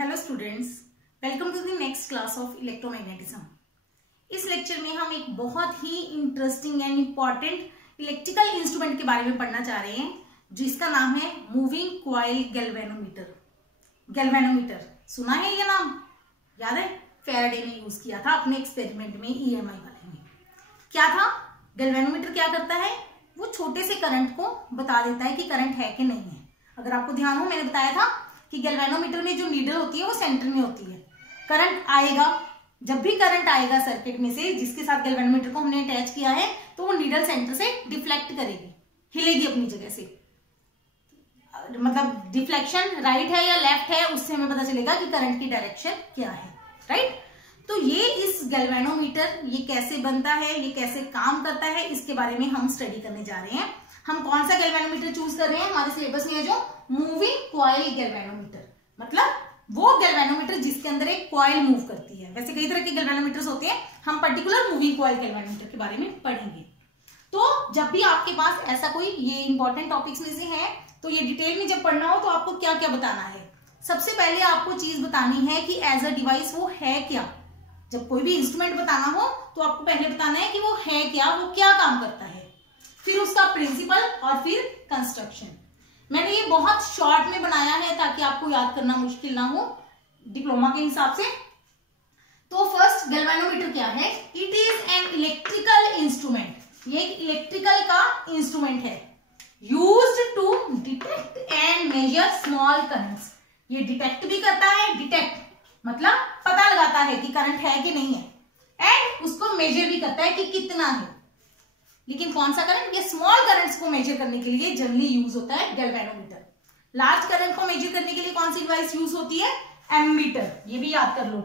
Hello students, welcome to the next class of electromagnetism. इस lecture में हम एक बहुत ही interesting and important electrical instrument के बारे में पढ़ना चाह रहे हैं, जिसका नाम है मूविंग कॉइल गैल्वेनोमीटर। गैल्वेनोमीटर सुना है ये नाम? याद है? फैराडे ने यूज किया था अपने एक्सपेरिमेंट में, EMI वाले में। क्या था गैल्वेनोमीटर? क्या करता है? वो छोटे से करंट को बता देता है कि करंट है कि नहीं है। अगर आपको ध्यान हो, मैंने बताया था कि गैल्वेनोमीटर में जो नीडल होती है वो सेंटर में होती है। करंट आएगा, जब भी करंट आएगा सर्किट में से जिसके साथ गैल्वेनोमीटर को हमने अटैच किया है, तो वो नीडल सेंटर से डिफ्लेक्ट करेगी, हिलेगी अपनी जगह से। मतलब डिफ्लेक्शन राइट है या लेफ्ट है, उससे हमें पता चलेगा कि करंट की डायरेक्शन क्या है। राइट? तो ये इस गैल्वेनोमीटर ये कैसे बनता है, ये कैसे काम करता है, इसके बारे में हम स्टडी करने जा रहे हैं। हम कौन सा गैल्वेनोमीटर चूज कर रहे हैं? हमारे सिलेबस में है जो मूविंग कॉइल गैल्वेनोमीटर, मतलब वो गैल्वेनोमीटर जिसके अंदर एक कॉइल मूव करती है। वैसे कई तरह के गैल्वेनोमीटर्स होते हैं, हम पर्टिकुलर मूविंग कॉइल गैल्वेनोमीटर के बारे में पढ़ेंगे। तो जब भी आपके पास ऐसा कोई ये इंपॉर्टेंट टॉपिक्स में से है, तो ये डिटेल में जब पढ़ना हो तो आपको क्या क्या बताना है? सबसे पहले आपको चीज बतानी है कि एज अ डिवाइस वो है क्या। जब कोई भी इंस्ट्रूमेंट बताना हो तो आपको पहले बताना है कि वो है क्या, वो क्या काम करता है, फिर उसका प्रिंसिपल और फिर कंस्ट्रक्शन। मैंने ये बहुत शॉर्ट में बनाया है ताकि आपको याद करना मुश्किल ना हो डिप्लोमा के हिसाब से। तो फर्स्ट, गैल्वेनोमीटर क्या है? It is an electrical instrument. ये एक इलेक्ट्रिकल का इंस्ट्रूमेंट है, used to detect and measure small currents. ये डिटेक्ट भी करता है, डिटेक्ट मतलब पता लगाता है कि करंट है कि नहीं है, एंड उसको मेजर भी करता है कि कितना है। लेकिन कौन सा करंट? ये स्मॉल करंट्स को मेजर करने के लिए जनरली यूज होता है गैल्वेनोमीटर। लार्ज करंट को मेजर करने के लिए कौन सी डिवाइस यूज होती है? एमीटर। ये भी याद कर लो,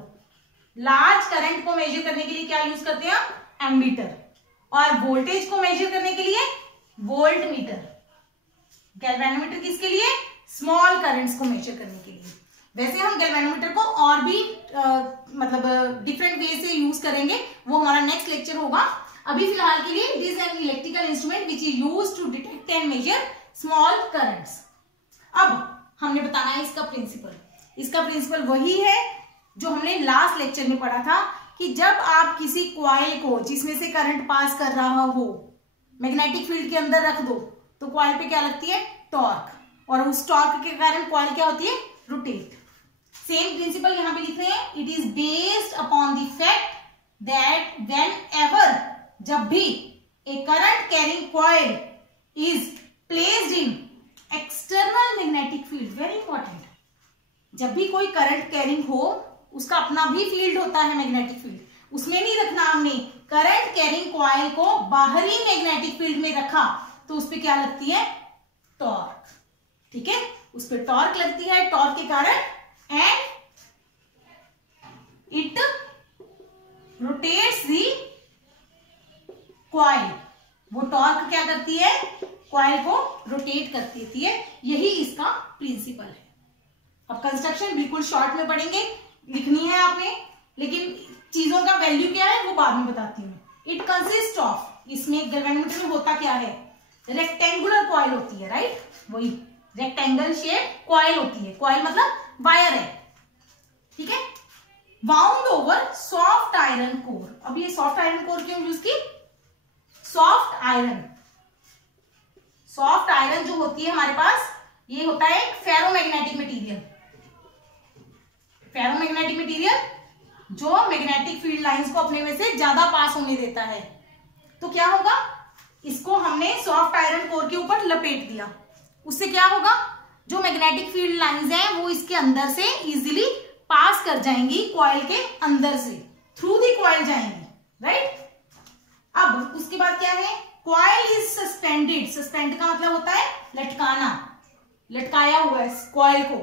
लार्ज करंट को मेजर करने के लिए क्या यूज करते हैं? एमीटर। और वोल्टेज को मेजर करने के लिए वोल्ट मीटर। गैल्वेनोमीटर किसके लिए? स्मॉल करंट्स को मेजर करने के लिए। वैसे हम गैल्वेनोमीटर को और भी मतलब डिफरेंट वे से यूज करेंगे, वो हमारा नेक्स्ट लेक्चर होगा। अभी फिलहाल के लिए it is an electrical instrument which is used to detect and measure small currents. अब हमने बताना है इसका प्रिंसिपल। इसका प्रिंसिपल वही है जो हमने लास्ट लेक्चर में पढ़ा था कि जब आप किसी कॉइल को जिसमें से करंट पास कर रहा हो मैग्नेटिक फील्ड के अंदर रख दो, तो कॉइल पे क्या लगती है? टॉर्क। और उस टॉर्क के कारण कॉइल क्या होती है? रोटेट। सेम प्रिंसिपल यहां पे लिख रहे हैं। It is based upon the fact that whenever, जब भी a current carrying coil is placed in external magnetic field, very important, जब भी कोई करंट कैरिंग हो उसका अपना भी फील्ड होता है मैग्नेटिक फील्ड, उसमें नहीं रखना हमने। करंट कैरिंग कॉइल को बाहरी मैग्नेटिक फील्ड में रखा तो उस पर क्या लगती है? टॉर्क। ठीक है, उस पर टॉर्क लगती है, टॉर्क के कारण, and it rotates the coil. वो टॉर्क क्या करती है? कॉइल को रोटेट कर देती है। यही इसका प्रिंसिपल है। अब कंस्ट्रक्शन बिल्कुल शॉर्ट में पढ़ेंगे, लिखनी है आपने, लेकिन चीजों का वैल्यू क्या है वो बाद में बताती हूँ। इट कंसिस्ट ऑफ, इसमें गैल्वेनोमीटर में होता क्या है? रेक्टेंगुलर कॉइल होती है। राइट? वही रेक्टेंगल शेप कॉइल होती है। कॉइल मतलब वायर है। ठीक है? Wound over soft iron core. अब ये सॉफ्ट आयरन कोर क्यों यूज की? सॉफ्ट आयरन, सॉफ्ट आयरन जो होती है हमारे पास, ये होता है एक फेरोमैग्नेटिक मटेरियल। फेरोमैग्नेटिक मटेरियल जो मैग्नेटिक फील्ड लाइंस को अपने में से ज्यादा पास होने देता है। तो क्या होगा? इसको हमने सॉफ्ट आयरन कोर के ऊपर लपेट दिया, उससे क्या होगा? जो मैग्नेटिक फील्ड लाइंस हैं वो इसके अंदर से इजीली पास कर जाएंगी, कॉइल के अंदर से, थ्रू दी कॉइल जाएंगी। राइट? अब उसके बाद क्या है? Coil is suspended. सस्पेंड का मतलब होता है लटकाना, लटकाया हुआ है कॉइल को,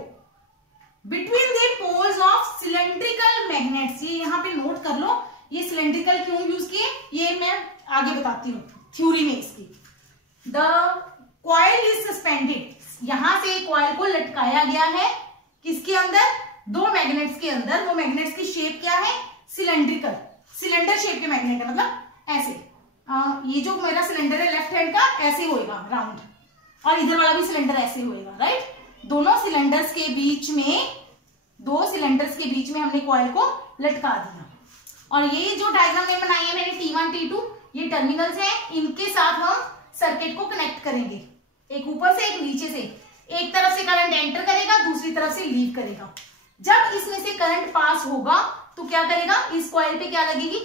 between the poles of cylindrical magnets. ये यहां पे नोट कर लो, ये सिलेंड्रिकल क्यों यूज किए ये मैं आगे बताती हूँ थ्योरी में इसकी। द कॉइल इज सस्पेंडेड, यहां से कॉइल को लटकाया गया है किसके अंदर? दो मैग्नेट्स के अंदर। वो मैग्नेट्स की शेप क्या है? सिलेंड्रिकल, सिलेंडर शेप के मैग्नेट है, मतलब ऐसे। ये जो मेरा सिलेंडर है लेफ्ट हैंड का, ऐसे होएगा राउंड, और इधर वाला भी सिलेंडर ऐसे होएगा। राइट? दोनों सिलेंडर्स के बीच में दो सिलेंडर्स के बीच में हमने कॉइल को लटका दिया। और ये जो डायग्राम में बनाई है मैंने T1 T2, ये टर्मिनल्स हैं, इनके साथ हम सर्किट को कनेक्ट करेंगे, एक ऊपर से एक नीचे से। एक तरफ से करंट एंटर करेगा, दूसरी तरफ से लीव करेगा। जब इसमें से करंट पास होगा तो क्या करेगा, इस कॉइल पे क्या लगेगी,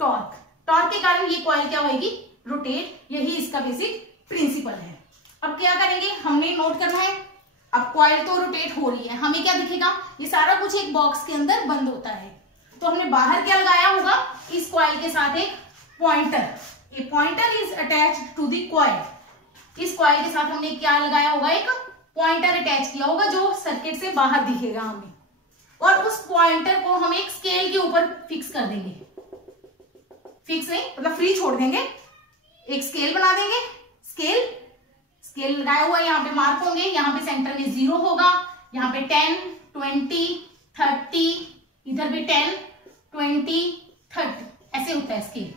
टॉर्क। टॉर्क के कारण ये कॉइल क्या होगी, रोटेट। यही इसका बेसिक प्रिंसिपल है। अब क्या करेंगे, हमने नोट करना है। अब कॉइल तो रोटेट हो रही है, हमें क्या दिखेगा, ये सारा कुछ एक बॉक्स के अंदर बंद होता है। तो हमने बाहर क्या लगाया होगा, इस कॉइल के साथ एक pointer. A pointer is attached to the coil. इस कॉइल के साथ हमने क्या लगाया होगा, एक पॉइंटर अटैच किया होगा जो सर्किट से बाहर दिखेगा हमें। और उस पॉइंटर को हम एक स्केल के ऊपर फिक्स कर देंगे। फिक्स नहीं मतलब फ्री छोड़ देंगे, एक स्केल बना देंगे। स्केल लगाया हुआ यहाँ पे मार्क होंगे, यहाँ पे सेंटर में 0 होगा, यहाँ पे 10, 20, 30, इधर भी 10, 20, 30 ऐसे होता है स्केल।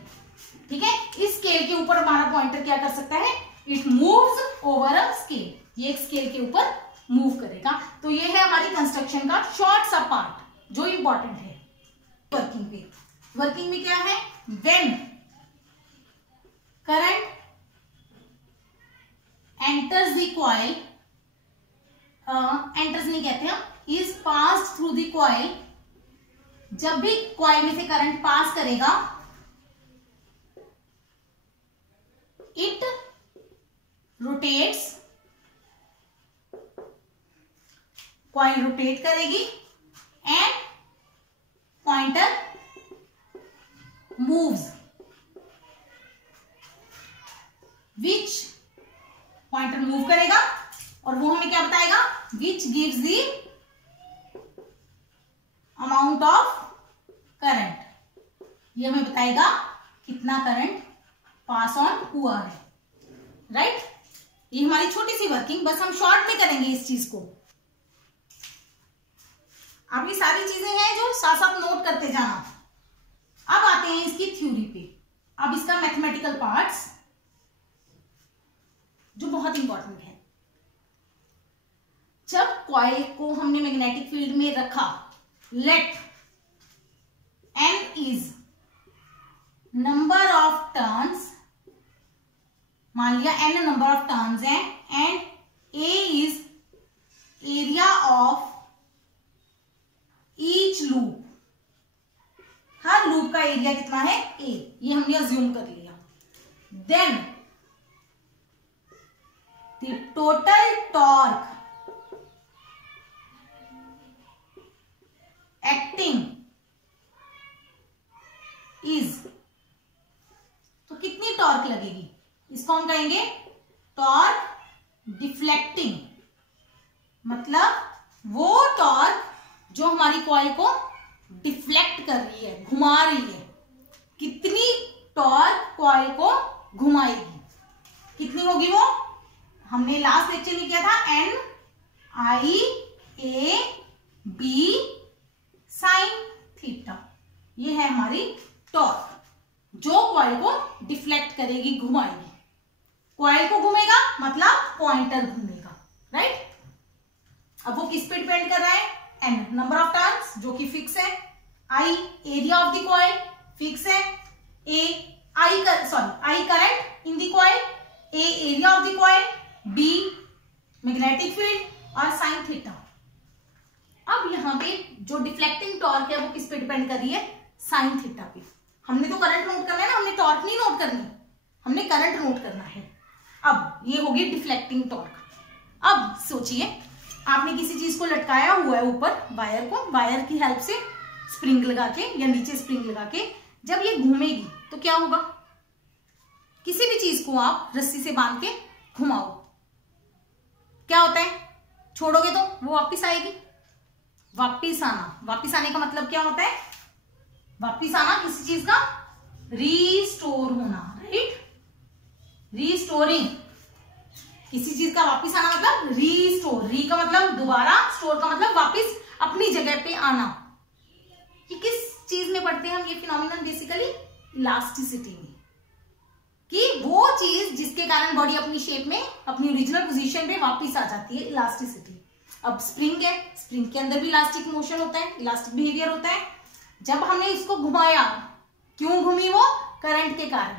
ठीक है, इस स्केल के ऊपर हमारा पॉइंटर क्या कर सकता है, it moves over a scale. ये एक स्केल के ऊपर मूव करेगा। तो ये है हमारी कंस्ट्रक्शन का शॉर्ट सा पार्ट जो इंपॉर्टेंट है। वर्किंग में क्या है, when current enters the coil, enters नहीं कहते हम, is passed through the coil. जब भी कॉइल में से करंट पास करेगा, इट रोटेट्स, कॉइल रोटेट करेगी and pointer moves, which pointer move करेगा और वो हमें क्या बताएगा, which gives the amount of current. ये हमें बताएगा कितना करंट पास ऑन हुआ है। राइट, ये हमारी छोटी सी वर्किंग, बस हम शॉर्ट में करेंगे इस चीज को। अब ये सारी चीजें हैं जो साथ साथ नोट करते जाना। अब आते हैं इसकी थ्योरी पे। अब इसका मैथमेटिकल पार्ट्स जो बहुत इंपॉर्टेंट है। जब कॉइल को हमने मैग्नेटिक फील्ड में रखा, let n is number of turns, मान लिया n नंबर ऑफ टर्न्स है, and a is area of each loop. हर लूप का एरिया कितना है, a, ये हमने अज्यूम कर लिया। Then the total torque acting is, तो कितनी टॉर्क लगेगी, इसको हम कहेंगे टॉर्क डिफ्लेक्टिंग। मतलब वो टॉर्क जो हमारी कॉइल को डिफ्लेक्ट कर रही है, घुमा रही है। कितनी टॉर्क कॉइल को घुमाएगी, कितनी होगी वो, हमने लास्ट लेक्चर में किया था, NIAB sin थीटा। ये है हमारी टॉर्क जो कॉइल को डिफ्लेक्ट करेगी, घुमाएगी। कॉइल को घुमेगा मतलब पॉइंटर घूमेगा। राइट, अब वो किस पे डिपेंड कर रहा है, n नंबर ऑफ टर्न्स जो कि फिक्स है, I area of the coil fix है, I current in the coil, A area of the coil, B magnetic field और साइन थीटा। अब यहाँ पे जो डिफ्लेक्टिंग टॉर्क है वो किस पे डिपेंड कर रही है, साइन थीटा पे। हमने तो करंट नोट करना है ना, हमने टॉर्क नहीं नोट करनी, हमने करंट नोट करना है। अब ये होगी डिफ्लेक्टिंग टॉर्क। अब सोचिए, आपने किसी चीज को लटकाया हुआ है ऊपर, वायर को, वायर की हेल्प से स्प्रिंग लगा के या नीचे स्प्रिंग लगा के, जब ये घूमेगी तो क्या होगा, किसी भी चीज को आप रस्सी से बांध के घुमाओ, क्या होता है, छोड़ोगे तो वो वापिस आएगी। वापिस आना, वापिस आने का मतलब क्या होता है, वापिस आना किसी चीज का रीस्टोर होना। राइट, रीस्टोरिंग, किसी चीज का वापिस आना मतलब रीस्टोर। री का मतलब दोबारा, स्टोर का मतलब वापिस अपनी जगह पे आना। कि किस चीज में पढ़ते हैं हम ये फिनोमिनन, बेसिकली इलास्टिसिटी में, कि वो चीज जिसके कारण बॉडी अपनी शेप में, अपनी ओरिजिनल पोजीशन पे वापिस आ जाती है, इलास्टिसिटी। अब स्प्रिंग है, स्प्रिंग के अंदर भी इलास्टिक मोशन होता है, इलास्टिक बिहेवियर होता है। जब हमने इसको घुमाया, क्यों घूमी वो? करंट के कारण,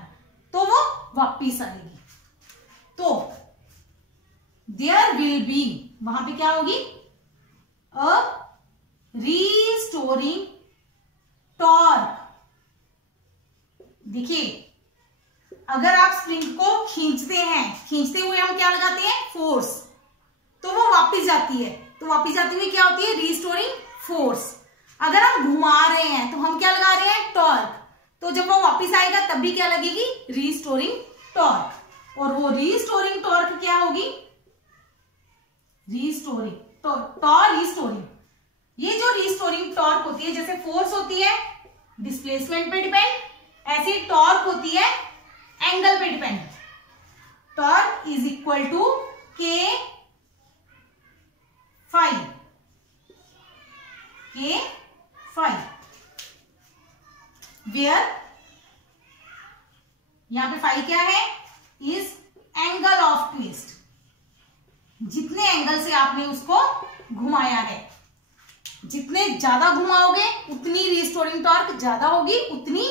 तो वो वापिस आएगी। तो देयर विल बी, वहां पे क्या होगी? अ रीस्टोरिंग टॉर्क। देखिए, अगर आप स्प्रिंग को खींचते हैं, खींचते हुए हम क्या लगाते हैं? फोर्स, तो वो वापस जाती है। तो वापस जाती हुई क्या होती है? Restoring force. अगर हम घुमा रहे हैं तो हम क्या लगा रहे हैं? टॉर्क। तो जब वो वापस आएगा तब भी क्या लगेगी? Restoring torque. और वो रीस्टोरिंग टॉर्क क्या होगी? रीस्टोरिंग रीस्टोरिंग, ये जो रीस्टोरिंग टॉर्क होती है, जैसे फोर्स होती है डिस्प्लेसमेंट पे डिपेंड, ऐसी टॉर्क होती है एंगल पे depend. Torque is equal to K phi, K phi, where यहां पे फाई क्या है? Is angle of twist. जितने एंगल से आपने उसको घुमाया है, जितने ज्यादा घुमाओगे उतनी रिस्टोरिंग टॉर्क ज्यादा होगी, उतनी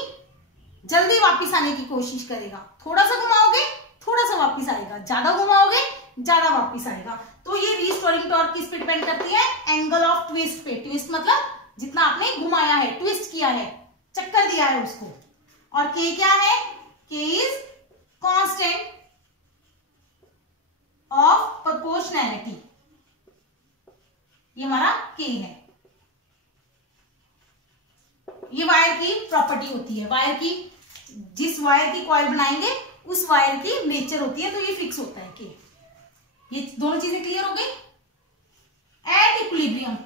जल्दी वापस आने की कोशिश करेगा। थोड़ा सा घुमाओगे थोड़ा सा वापस आएगा, ज्यादा घुमाओगे ज्यादा वापस आएगा। तो ये रिस्टोरिंग टॉर्क किस पे डिपेंड करती है? एंगल ऑफ ट्विस्ट पे। ट्विस्ट मतलब जितना आपने घुमाया है, ट्विस्ट किया है, चक्कर दिया है उसको। और के क्या है? के इज कांस्टेंट ऑफ प्रोपोर्शनैलिटी, ये हमारा के है। ये वायर की प्रॉपर्टी होती है। वायर की, जिस वायर की कॉइल बनाएंगे उस वायर की नेचर होती है, तो ये फिक्स होता है के। ये दोनों चीजें क्लियर हो गई? एट इक्विलिब्रियम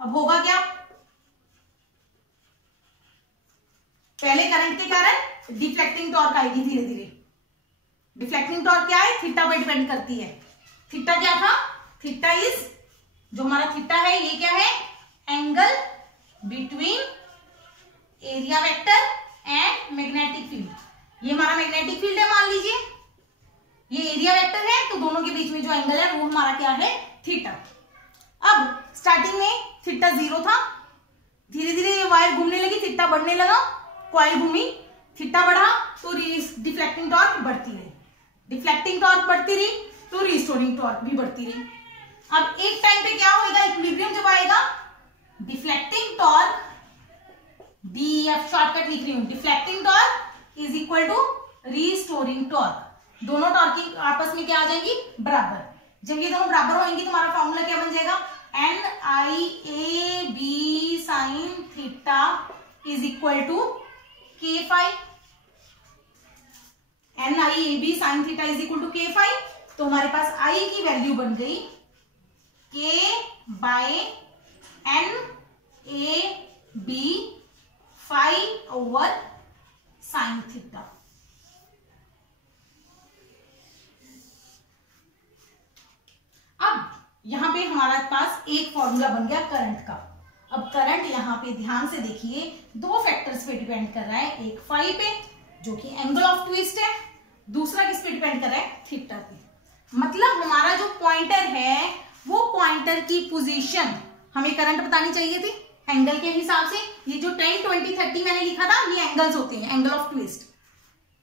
अब होगा क्या? पहले करंट के कारण डिफ्लेक्टिंग टॉर्क आएगी धीरे धीरे। डिफ्लेक्टिंग टॉर्क क्या है? थीटा पे डिपेंड करती है। थीटा क्या था? थीटा इज, जो हमारा थीटा है ये क्या है? Angle between area vector and magnetic field. ये हमारा मैग्नेटिक फील्ड है, मान लीजिए ये एरिया वेक्टर है, तो दोनों के बीच में जो एंगल है वो हमारा क्या है? थीटा। अब स्टार्टिंग में थीटा 0 था, धीरे धीरे ये वायर घूमने लगी, थीटा बढ़ने लगा, कॉइल घूमी, थीटा बढ़ा, तो डिफ्लेक्टिंग टॉर्क बढ़ती रही। डिफ्लेक्टिंग टॉर्क बढ़ती रही तो रिस्टोरिंग टॉर्क भी बढ़ती रही। अब एक टाइम पे क्या होगा? इक्विलिब्रियम जब आएगा, डिफ्लेक्टिंग टॉर्क, डीएफ शॉर्टकट लिख रही हूं, deflecting torque is equal to restoring torque. दोनों टॉर्क आपस में क्या आ जाएंगी? बराबर। जब ये दोनों बराबर होंगी तो हमारा फॉर्मूला क्या बन जाएगा? NIAB sin theta is equal to K phi. NIAB sin theta is equal to K phi. तो हमारे पास I की वैल्यू बन गई K by NAB phi over sine theta. अब यहां पे हमारे पास एक फॉर्मूला बन गया करंट का। अब करंट यहां पे ध्यान से देखिए, दो फैक्टर्स पे डिपेंड कर रहा है। एक फाई पे जो कि एंगल ऑफ ट्विस्ट है, दूसरा किस पे डिपेंड कर रहा है? थीटा पे। मतलब हमारा जो पॉइंटर है वो पॉइंटर की पोजीशन हमें करंट बतानी चाहिए थी एंगल के हिसाब से। ये जो 10, 20, 30 मैंने लिखा था, ये एंगल्स होते हैं, एंगल ऑफ ट्विस्ट।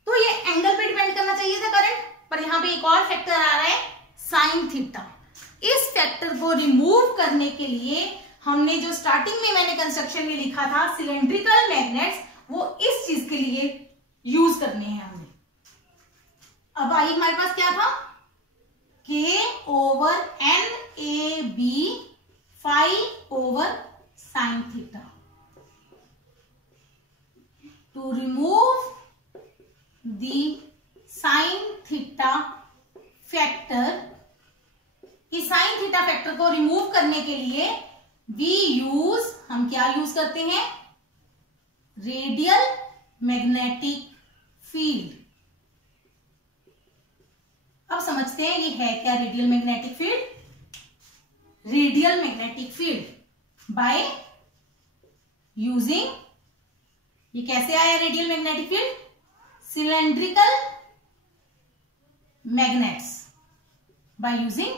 तो ये एंगल पे डिपेंड करना चाहिए था करंट, पर यहाँ पे एक और फैक्टर आ रहा है साइन थीटा। इस फैक्टर को रिमूव करने के लिए हमने जो स्टार्टिंग में मैंने कंस्ट्रक्शन में लिखा था सिलेंड्रिकल मैग्नेट्स, वो इस चीज के लिए यूज करने हैं हमने। अब आई हमारे पास क्या था? K over NAB phi over sine theta. To remove the sine theta factor, इस साइन थीटा फैक्टर को रिमूव करने के लिए हम क्या यूज करते हैं? Radial magnetic field. अब समझते हैं ये है क्या radial magnetic field? Radial magnetic field by using, ये कैसे आया radial magnetic field? Cylindrical magnets, by using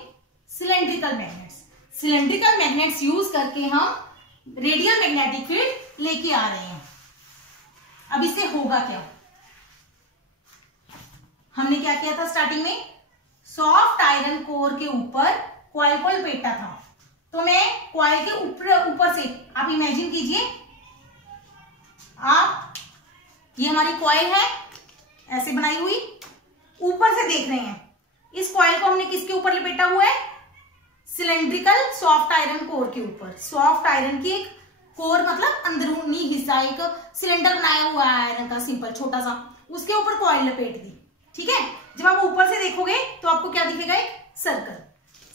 cylindrical magnets. Cylindrical magnets use करके हम रेडियल मैग्नेटिक फील्ड लेके आ रहे हैं। अब इससे होगा क्या? हमने क्या किया था स्टार्टिंग में? सॉफ्ट आयरन कोर के ऊपर कॉइल को लपेटा था। तो मैं कॉइल के ऊपर से, आप इमेजिन कीजिए, आप ये हमारी कॉइल है ऐसे बनाई हुई, ऊपर से देख रहे हैं। इस कॉइल को हमने किसके ऊपर लपेटा हुआ है? सिलेंड्रिकल सॉफ्ट आयरन कोर के ऊपर। सॉफ्ट आयरन की एक कोर मतलब अंदरूनी हिस्सा, एक सिलेंडर बनाया हुआ है आयरन का, सिंपल छोटा सा, उसके ऊपर कॉइल लपेट दी। ठीक है, जब आप ऊपर से देखोगे तो आपको क्या दिखेगा? एक सर्कल।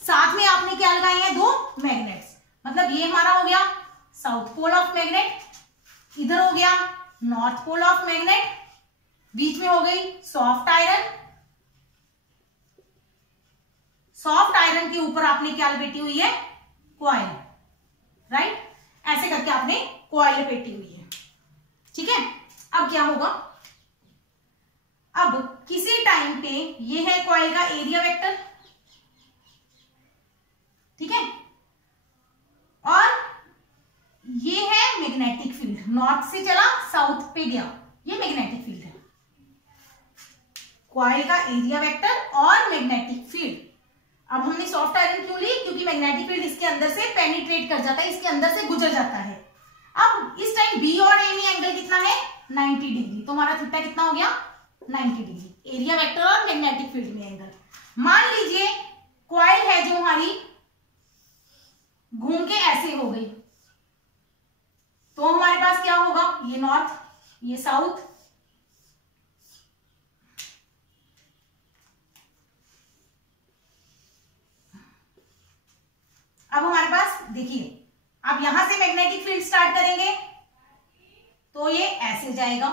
साथ में आपने क्या लगाए हैं? दो मैग्नेट्स। मतलब ये हमारा हो गया साउथ पोल ऑफ मैग्नेट, इधर हो गया नॉर्थ पोल ऑफ मैग्नेट, बीच में हो गई सॉफ्ट आयरन। सॉफ्ट आयरन के ऊपर आपने क्या लपेटी हुई है? कॉइल। राइट, ऐसे करके आपने कॉइल लपेटी हुई है। ठीक है, अब क्या होगा? अब किसी टाइम पे ये है कॉइल का एरिया वेक्टर, ठीक है, और ये है मैग्नेटिक फील्ड। नॉर्थ से चला साउथ पे गया, ये मैग्नेटिक फील्ड है। कॉइल का एरिया वेक्टर और मैग्नेटिक फील्ड। अब हमने सॉफ्ट आयरन क्यों ली? क्योंकि मैग्नेटिक फील्ड इसके अंदर से पेनिट्रेट कर जाता है, इसके अंदर से गुजर जाता है। अब इस टाइम बी और ए में एंगल कितना है? 90 डिग्री। तो हमारा थीटा कितना हो गया? 90 डिग्री। एरिया वेक्टर और मैग्नेटिक फील्ड में एंगल। मान लीजिए कॉइल है जो हमारी घूम के ऐसे हो गई, तो हमारे पास क्या होगा? ये नॉर्थ, ये साउथ, अब हमारे पास देखिए, अब यहां से मैग्नेटिक फील्ड स्टार्ट करेंगे तो ये ऐसे जाएगा,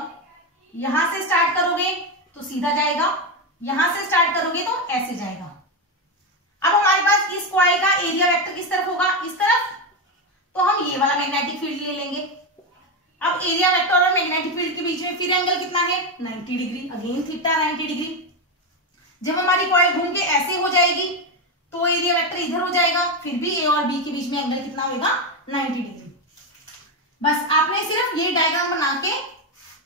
यहां से स्टार्ट करोगे तो सीधा जाएगा, यहां से स्टार्ट करोगे तो ऐसे जाएगा। अब हमारे पास इस कॉइल का एरिया वेक्टर किस तरफ होगा? इस तरफ। तो हम ये वाला मैग्नेटिक फील्ड ले लेंगे। अब एरिया वेक्टर और मैग्नेटिक फील्ड के बीच में फिर एंगल कितना है? 90 डिग्री। Again theta 90 degree. जब हमारी कॉइल घूम के ऐसे हो जाएगी तो एरिया वेक्टर इधर हो जाएगा, फिर भी ए और बी के बीच में एंगल कितना होगा? 90 डिग्री। बस आपने सिर्फ ये डायग्राम बना के,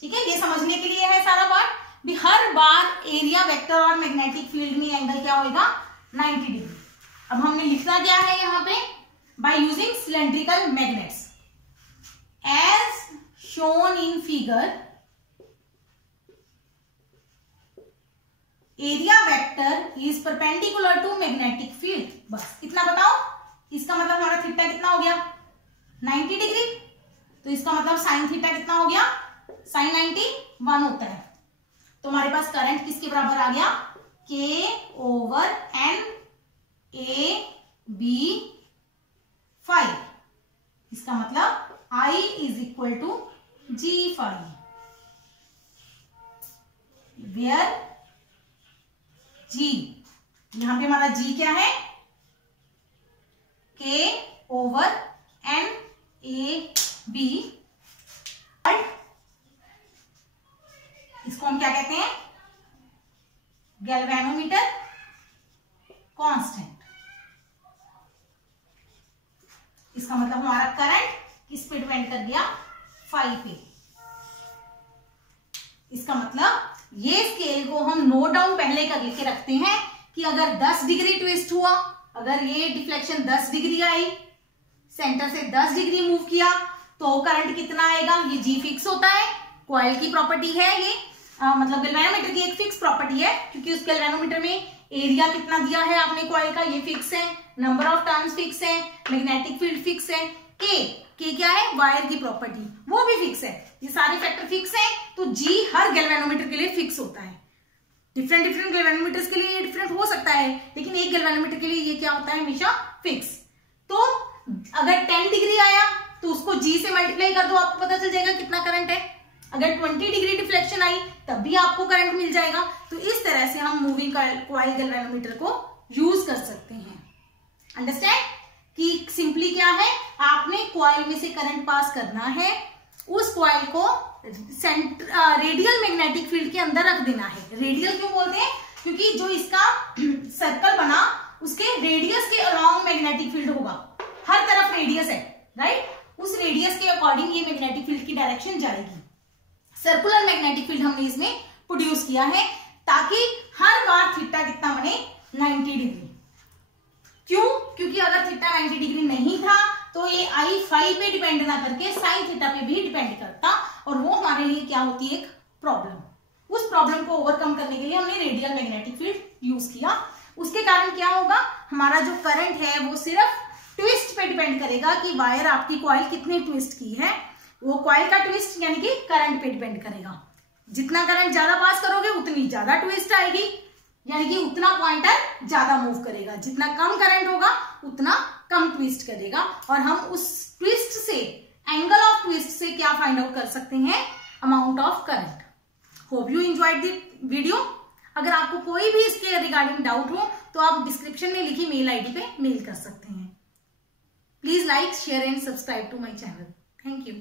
ठीक है, ये समझने के लिए है सारा पार्ट भी, हर बार एरिया वेक्टर और मैग्नेटिक फील्ड में एंगल क्या होगा? 90 डिग्री। अब हमने लिखना क्या है यहाँ पे? By using cylindrical magnets as shown in figure, area vector is perpendicular to magnetic field. बस इतना बताओ। इसका मतलब हमारा थीटा कितना हो गया? 90 डिग्री। तो इसका मतलब साइन थीटा कितना हो गया? साइन 91 होता है। तो हमारे पास करंट किसके बराबर आ गया? K over N A B phi. इसका मतलब I is equal to G phi, where G, यहां पे हमारा G क्या है? K over N A B। इसको हम क्या कहते हैं? Galvanometer constant. इसका मतलब हमारा करंट किस पे डिपेंड कर गया? फाई पे। इसका मतलब ये स्केल को हम नोट डाउन पहले कर लेके रखते हैं कि अगर 10 डिग्री ट्विस्ट हुआ, अगर ये डिफ्लेक्शन 10 डिग्री आई, सेंटर से 10 डिग्री मूव किया, तो करंट कितना आएगा? ये जी फिक्स होता है, कॉइल की प्रॉपर्टी है ये, मतलब गैल्वेनोमीटर की एक फिक्स प्रॉपर्टी है, क्योंकि उस गैल्वेनोमीटर में एरिया कितना दिया है आपने कॉइल का, ये फिक्स है, नंबर ऑफ टर्न्स फिक्स है, मैग्नेटिक फील्ड फिक्स है, के क्या है? वायर की प्रॉपर्टी, वो भी फिक्स है। ये सारे फैक्टर फिक्स है, तो जी हर गैल्वेनोमीटर के लिए फिक्स होता है। डिफरेंट डिफरेंट गैल्वेनोमीटर्स के लिए ये डिफरेंट हो सकता है, लेकिन एक गैल्वेनोमीटर के लिए ये क्या होता है? हमेशा फिक्स। तो अगर 10 डिग्री आया तो उसको जी से मल्टीप्लाई कर दो, आपको पता चल जाएगा कितना करंट है। अगर 20 डिग्री डिफ्लेक्शन आई तब भी आपको करंट मिल जाएगा। तो इस तरह से हम मूविंग कॉइल गैल्वेनोमीटर को यूज कर सकते हैं। अंडरस्टैंड कि सिंपली क्या है, आपने कॉइल में से करंट पास करना है, उस कॉइल को रेडियल मैग्नेटिक फील्ड के अंदर रख देना है। रेडियल क्यों बोलते हैं? क्योंकि जो इसका सर्कल बना उसके रेडियस के अलोंग मैग्नेटिक फील्ड होगा। रेडियस है, राइट, उस रेडियस के अकॉर्डिंग ये मैग्नेटिक फील्ड की डायरेक्शन जाएगी। सर्कुलर मैग्नेटिक फील्ड हमने इसमें प्रोड्यूस किया है ताकि हर बार थीटा कितना बने, 90 डिग्री। क्यों? क्योंकि अगर थीटा 90 डिग्री नहीं था तो ये आई फाई पे डिपेंड ना करके साइन थीटा पे भी डिपेंड करता, और वो हमारे लिए क्या होती है, एक प्रॉब्लम। उस प्रॉब्लम को ओवरकम करने के लिए हमने रेडियल मैग्नेटिक फील्ड यूज किया। उसके कारण क्या होगा, हमारा जो करंट है वो सिर्फ ट्विस्ट पे डिपेंड करेगा कि वायर आपकी कॉइल कितनी ट्विस्ट की है। वो कॉइल का ट्विस्ट यानी कि करंट पे डिपेंड करेगा। जितना करंट ज्यादा पास करोगे उतनी ज्यादा ट्विस्ट आएगी, यानी कि उतना पॉइंटर ज्यादा मूव करेगा। जितना कम करंट होगा उतना कम ट्विस्ट करेगा। और हम उस ट्विस्ट से, एंगल ऑफ ट्विस्ट से क्या फाइंड आउट कर सकते हैं, amount of current. Hope you enjoyed the video. अगर आपको कोई भी इसके रिगार्डिंग डाउट हो तो आप डिस्क्रिप्शन में लिखी मेल आईडी पे मेल कर सकते हैं। Please like, share and subscribe to my channel. Thank you.